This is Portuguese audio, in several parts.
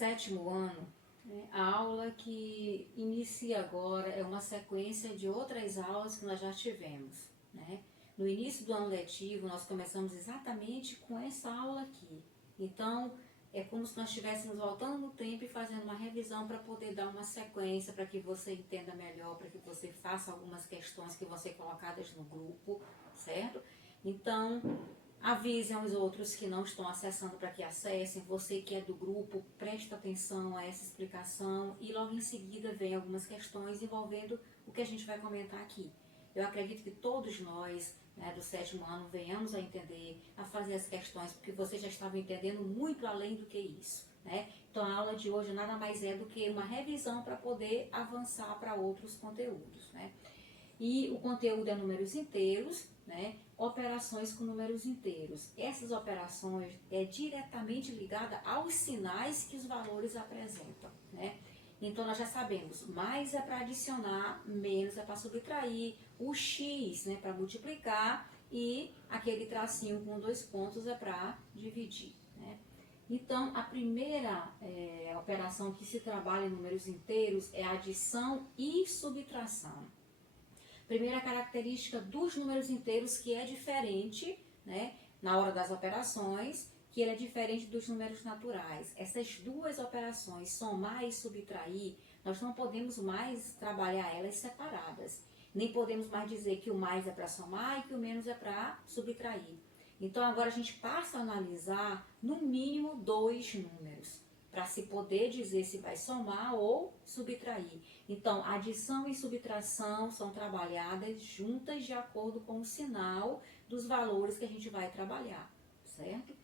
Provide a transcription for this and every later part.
sétimo ano, né, a aula que inicia agora é uma sequência de outras aulas que nós já tivemos, né? No início do ano letivo, nós começamos exatamente com essa aula aqui. Então, é como se nós estivéssemos voltando no tempo e fazendo uma revisão para poder dar uma sequência, para que você entenda melhor, para que você faça algumas questões que vão ser colocadas no grupo, certo? Então, avisem os outros que não estão acessando para que acessem. Você que é do grupo, presta atenção a essa explicação e logo em seguida vem algumas questões envolvendo o que a gente vai comentar aqui. Eu acredito que todos nós, né, do sétimo ano, venhamos a entender, a fazer as questões, porque vocês já estavam entendendo muito além do que isso, né? Então a aula de hoje nada mais é do que uma revisão para poder avançar para outros conteúdos, né? E o conteúdo é números inteiros, né? Operações com números inteiros. Essas operações é diretamente ligada aos sinais que os valores apresentam, né? Então, nós já sabemos, mais é para adicionar, menos é para subtrair, o x, né, para multiplicar e aquele tracinho com 2 pontos é para dividir, né? Então, a primeira operação que se trabalha em números inteiros é adição e subtração. Primeira característica dos números inteiros que é diferente, né, na hora das operações, que ele é diferente dos números naturais. Essas duas operações, somar e subtrair, nós não podemos mais trabalhar elas separadas. Nem podemos mais dizer que o mais é para somar e que o menos é para subtrair. Então agora a gente passa a analisar no mínimo 2 números, para se poder dizer se vai somar ou subtrair. Então, adição e subtração são trabalhadas juntas de acordo com o sinal dos valores que a gente vai trabalhar, certo?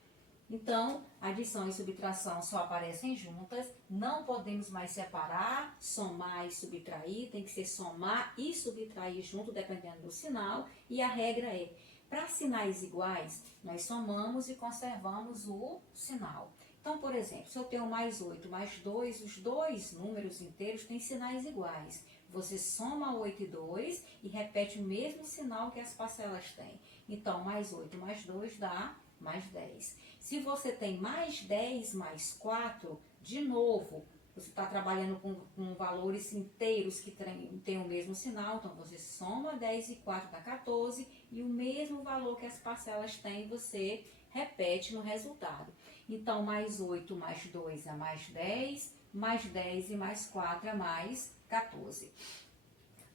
Então, adição e subtração só aparecem juntas, não podemos mais separar, somar e subtrair, tem que ser somar e subtrair junto, dependendo do sinal, e a regra é, para sinais iguais, nós somamos e conservamos o sinal. Então, por exemplo, se eu tenho mais 8, mais 2, os dois números inteiros têm sinais iguais. Você soma 8 e 2 e repete o mesmo sinal que as parcelas têm. Então, mais 8 mais 2 dá mais 10. Se você tem mais 10 mais 4, de novo, você está trabalhando com valores inteiros que têm o mesmo sinal, então você soma 10 e 4 dá 14, e o mesmo valor que as parcelas têm, você repete no resultado. Então, mais 8 mais 2 é mais 10 e mais 4 é mais 14.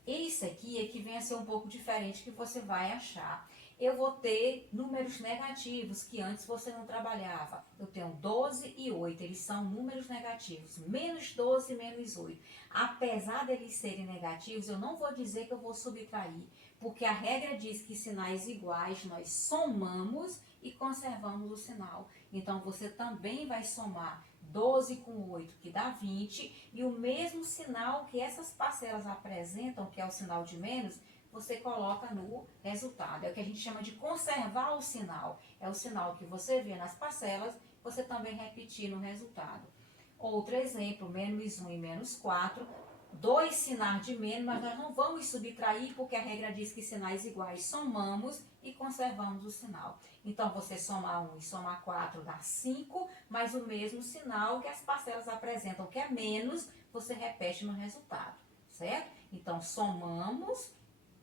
Esse aqui é que vem a ser um pouco diferente, que você vai achar. Eu vou ter números negativos que antes você não trabalhava. Eu tenho 12 e 8, eles são números negativos. Menos 12 e menos 8. Apesar deles serem negativos, eu não vou dizer que eu vou subtrair, porque a regra diz que sinais iguais nós somamos e conservamos o sinal. Então, você também vai somar 12 com 8, que dá 20, e o mesmo sinal que essas parcelas apresentam, que é o sinal de menos, você coloca no resultado. É o que a gente chama de conservar o sinal. É o sinal que você vê nas parcelas, você também repetir no resultado. Outro exemplo, menos 1 e menos 4, dois sinais de menos, mas nós não vamos subtrair, porque a regra diz que sinais iguais somamos e conservamos o sinal. Então, você somar 1 e somar 4 dá 5, mas o mesmo sinal que as parcelas apresentam, que é menos, você repete no resultado, certo? Então, somamos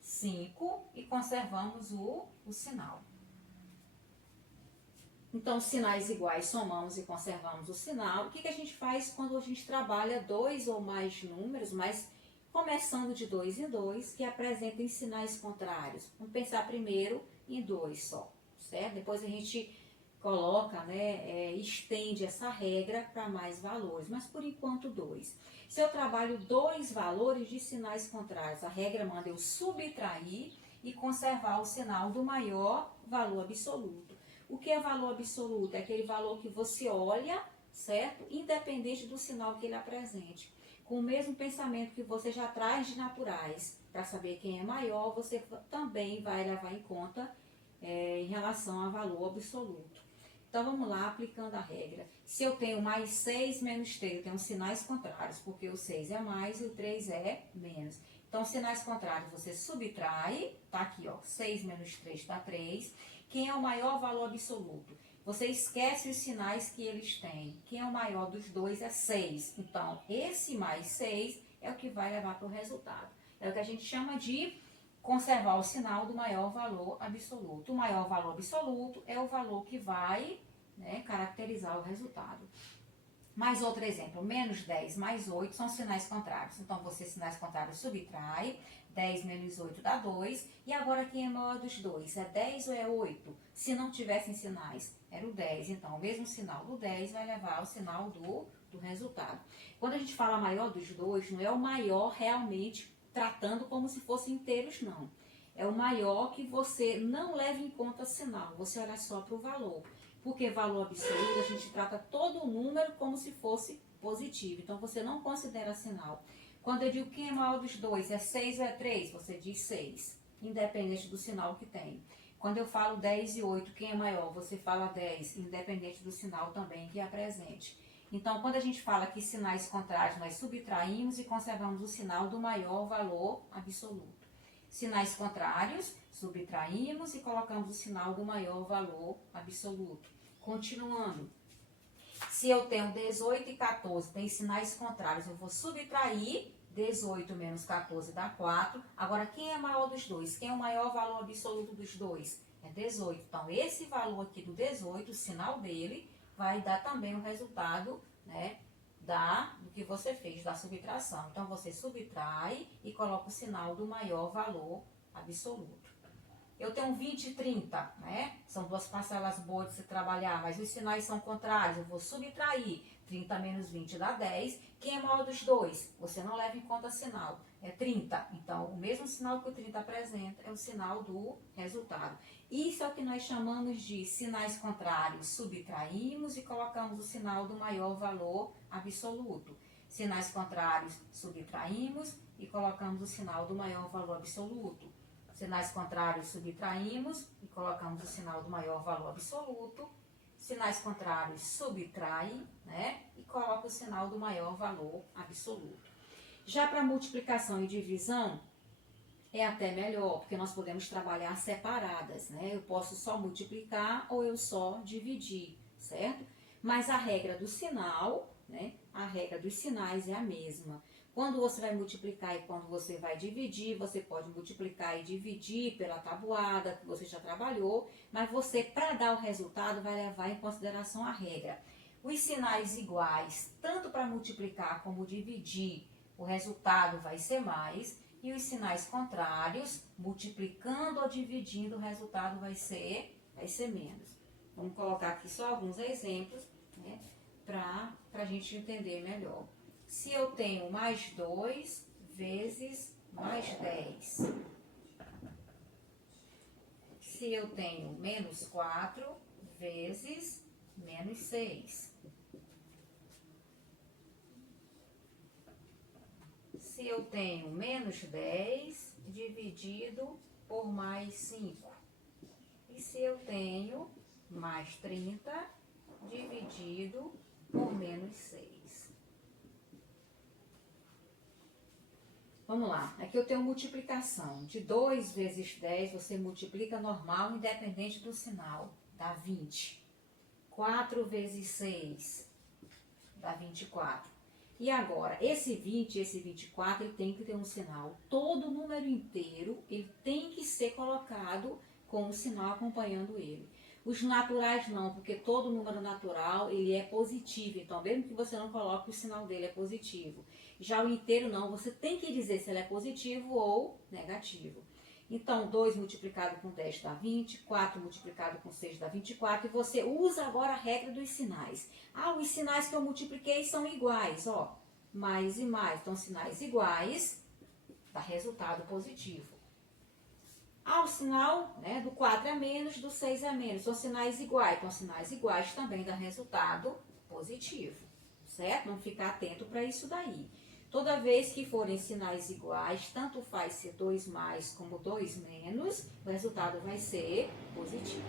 5 e conservamos o sinal. Então, sinais iguais, somamos e conservamos o sinal. O que a gente faz quando a gente trabalha dois ou mais números, mas começando de 2 em 2, que apresentem sinais contrários? Vamos pensar primeiro em 2 só, certo? Depois a gente coloca, né, estende essa regra para mais valores, mas por enquanto 2. Se eu trabalho 2 valores de sinais contrários, a regra manda eu subtrair e conservar o sinal do maior valor absoluto. O que é valor absoluto? É aquele valor que você olha, certo? Independente do sinal que ele apresente. Com o mesmo pensamento que você já traz de naturais, para saber quem é maior, você também vai levar em conta em relação a valor absoluto. Então, vamos lá, aplicando a regra. Se eu tenho mais 6 menos 3, eu tenho sinais contrários, porque o 6 é mais e o 3 é menos. Então, sinais contrários, você subtrai, tá aqui, ó, 6 menos 3 dá 3. Quem é o maior valor absoluto? você esquece os sinais que eles têm. Quem é o maior dos dois é 6. Então, esse mais 6 é o que vai levar para o resultado. É o que a gente chama de conservar o sinal do maior valor absoluto. O maior valor absoluto é o valor que vai, né, caracterizar o resultado. Mais outro exemplo, menos 10 mais 8 são sinais contrários. Então, você, sinais contrários, subtrai. 10 menos 8 dá 2. E agora, quem é maior dos dois? É 10 ou é 8? Se não tivessem sinais, era o 10. Então, o mesmo sinal do 10 vai levar ao sinal do resultado. Quando a gente fala maior dos dois, não é o maior realmente tratando como se fossem inteiros, não. É o maior que você não leva em conta sinal, você olha só para o valor. Porque valor absoluto, a gente trata todo o número como se fosse positivo. Então, você não considera sinal. Quando eu digo quem é maior dos dois, é 6 ou é 3? Você diz 6, independente do sinal que tem. Quando eu falo 10 e 8, quem é maior? Você fala 10, independente do sinal também que é presente. Então, quando a gente fala que sinais contrários, nós subtraímos e conservamos o sinal do maior valor absoluto. Sinais contrários, subtraímos e colocamos o sinal do maior valor absoluto. Continuando. Se eu tenho 18 e 14, tem sinais contrários, eu vou subtrair. 18 menos 14 dá 4. Agora, quem é maior dos dois? Quem é o maior valor absoluto dos dois? É 18. Então, esse valor aqui do 18, o sinal dele, vai dar também o resultado, né, do que você fez, da subtração. Então, você subtrai e coloca o sinal do maior valor absoluto. Eu tenho 20 e 30, né? São duas parcelas boas de se trabalhar, mas os sinais são contrários. Eu vou subtrair. 30 menos 20 dá 10. Quem é maior dos dois? Você não leva em conta sinal. É 30. Então, o mesmo sinal que o 30 apresenta é o sinal do resultado. Isso é o que nós chamamos de sinais contrários. Subtraímos e colocamos o sinal do maior valor absoluto. Sinais contrários, subtraímos e colocamos o sinal do maior valor absoluto. Sinais contrários, subtraímos e colocamos o sinal do maior valor absoluto. Sinais contrários, subtrai, né? E coloca o sinal do maior valor absoluto. Já para multiplicação e divisão, é até melhor, porque nós podemos trabalhar separadas, né? Eu posso só multiplicar ou eu só dividir, certo? Mas a regra do sinal, né? A regra dos sinais é a mesma. Quando você vai multiplicar e quando você vai dividir, você pode multiplicar e dividir pela tabuada que você já trabalhou, mas você, para dar o resultado, vai levar em consideração a regra. Os sinais iguais, tanto para multiplicar como dividir, o resultado vai ser mais, e os sinais contrários, multiplicando ou dividindo, o resultado vai ser menos. Vamos colocar aqui só alguns exemplos, né, para a gente entender melhor. Se eu tenho mais 2 vezes mais 10. Se eu tenho menos 4 vezes menos 6. Se eu tenho menos 10 dividido por mais 5. E se eu tenho mais 30 dividido por menos 6. Vamos lá, aqui eu tenho multiplicação. De 2 vezes 10, você multiplica normal, independente do sinal, dá 20. 4 vezes 6, dá 24. E agora, esse 20 e esse 24, ele tem que ter um sinal. Todo número inteiro, ele tem que ser colocado com um sinal acompanhando ele. Os naturais não, porque todo número natural, ele é positivo. Então, mesmo que você não coloque, o sinal dele é positivo. Já o inteiro não, você tem que dizer se ele é positivo ou negativo. Então, 2 multiplicado com 10 dá 20, 4 multiplicado com 6 dá 24, e você usa agora a regra dos sinais. Ah, os sinais que eu multipliquei são iguais, ó, mais e mais. Então, sinais iguais dá resultado positivo. Ah, o sinal, né, do 4 é menos, do 6 é menos, são sinais iguais. Então, sinais iguais também dá resultado positivo, certo? Vamos ficar atento para isso daí. Toda vez que forem sinais iguais, tanto faz ser 2 mais como 2 menos, o resultado vai ser positivo.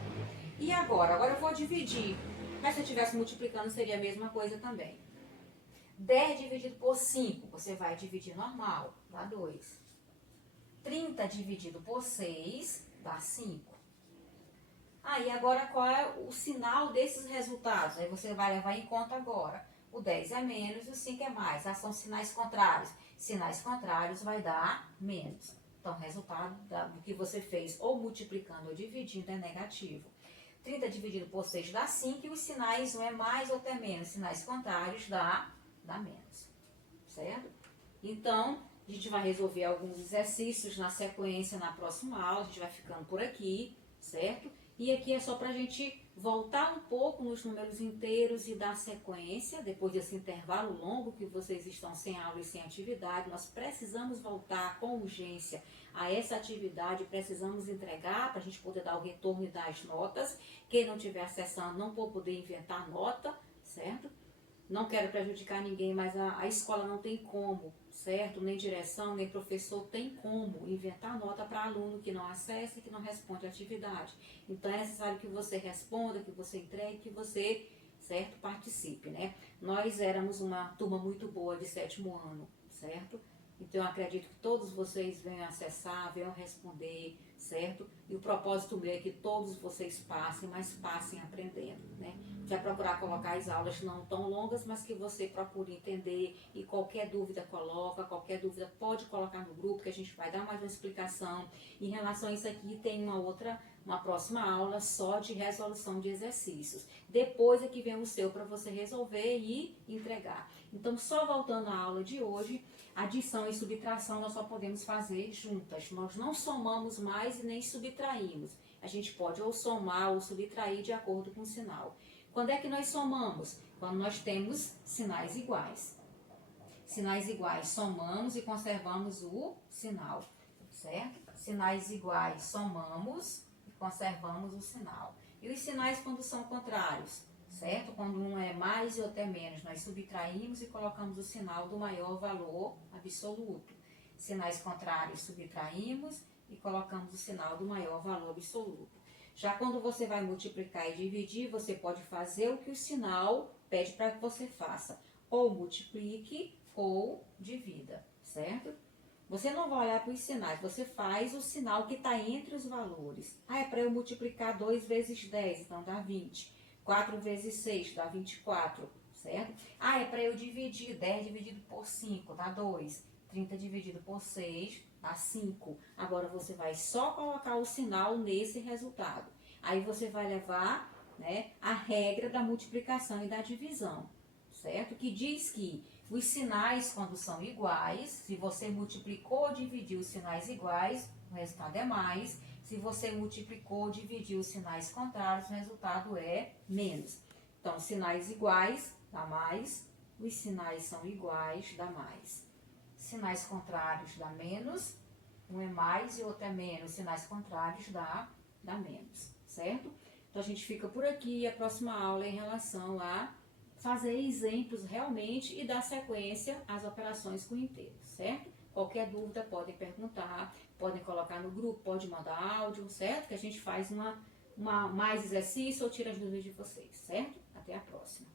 E agora? Agora eu vou dividir. Mas se eu estivesse multiplicando, seria a mesma coisa também. 10 dividido por 5, você vai dividir normal, dá 2. 30 dividido por 6, dá 5. Ah, e agora qual é o sinal desses resultados? Aí você vai levar em conta agora. O 10 é menos e o 5 é mais. Ah, são sinais contrários. Sinais contrários vai dar menos. Então, o resultado do que você fez ou multiplicando ou dividindo é negativo. 30 dividido por 6 dá 5 e os sinais um é mais ou outro é menos. Sinais contrários dá menos. Certo? Então, a gente vai resolver alguns exercícios na sequência na próxima aula. A gente vai ficando por aqui, certo? E aqui é só para a gente voltar um pouco nos números inteiros e dar sequência, depois desse intervalo longo que vocês estão sem aula e sem atividade, nós precisamos voltar com urgência a essa atividade, precisamos entregar para a gente poder dar o retorno e dar as notas. Quem não estiver acessando não vou poder inventar nota, certo? Não quero prejudicar ninguém, mas a escola não tem como, certo? Nem direção, nem professor tem como inventar nota para aluno que não acessa e que não responde à atividade. Então é necessário que você responda, que você entregue, que você, certo, participe, né? Nós éramos uma turma muito boa de 7º ano, certo? Então eu acredito que todos vocês venham acessar, venham responder, certo? E o propósito meu é que todos vocês passem, mas passem aprendendo, né? Vai procurar colocar as aulas não tão longas, mas que você procure entender e qualquer dúvida coloca, qualquer dúvida pode colocar no grupo que a gente vai dar mais uma explicação. Em relação a isso aqui tem uma próxima aula só de resolução de exercícios. Depois é que vem o seu para você resolver e entregar. Então, só voltando à aula de hoje, adição e subtração nós só podemos fazer juntas. Nós não somamos mais e nem subtraímos. A gente pode ou somar ou subtrair de acordo com o sinal. Quando é que nós somamos? Quando nós temos sinais iguais. Sinais iguais, somamos e conservamos o sinal, certo? Sinais iguais, somamos e conservamos o sinal. E os sinais quando são contrários, certo? Quando um é mais e outro é menos, nós subtraímos e colocamos o sinal do maior valor absoluto. Sinais contrários, subtraímos e colocamos o sinal do maior valor absoluto. Já quando você vai multiplicar e dividir, você pode fazer o que o sinal pede para que você faça. Ou multiplique ou divida, certo? Você não vai olhar para os sinais, você faz o sinal que está entre os valores. Ah, é para eu multiplicar 2 vezes 10, então dá 20. 4 vezes 6 dá 24, certo? Ah, é para eu dividir 10 dividido por 5, dá 2. 30 dividido por 6 dá 5. Agora você vai só colocar o sinal nesse resultado. Aí você vai levar, né, a regra da multiplicação e da divisão, certo? Que diz que os sinais, quando são iguais, se você multiplicou ou dividiu os sinais iguais, o resultado é mais. Se você multiplicou ou dividiu os sinais contrários, o resultado é menos. Então, sinais iguais dá mais, os sinais são iguais dá mais. Sinais contrários dá menos, um é mais e outro é menos. Sinais contrários dá menos, certo? Então, a gente fica por aqui e a próxima aula é em relação a fazer exemplos realmente e dar sequência às operações com inteiro, certo? Qualquer dúvida podem perguntar, podem colocar no grupo, pode mandar áudio, certo? Que a gente faz mais exercício ou tira as dúvidas de vocês, certo? Até a próxima.